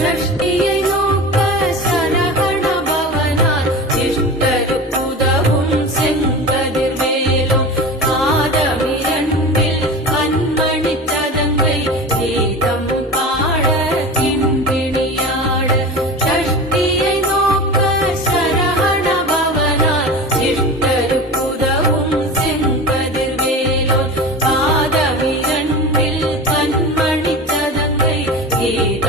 சஷ்டியை நோக்க சரகண பவனார் சிஷ்டருக்குதவும் செங்கதிர்வேலும் பாதமிரண்டில் கண்மணி சதங்கை கீதம் பாட கிண்பிணியாட சஷ்டியை நோக்க சரகண பவனார் சிஷ்டருக்குதவும் செங்கதிர்வேலும் பாதமிரண்டில் கண்மணி சதங்கை கீதம்